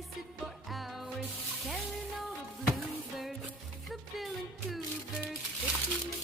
I sit for hours telling all the bluebirds, the bill and coo birds,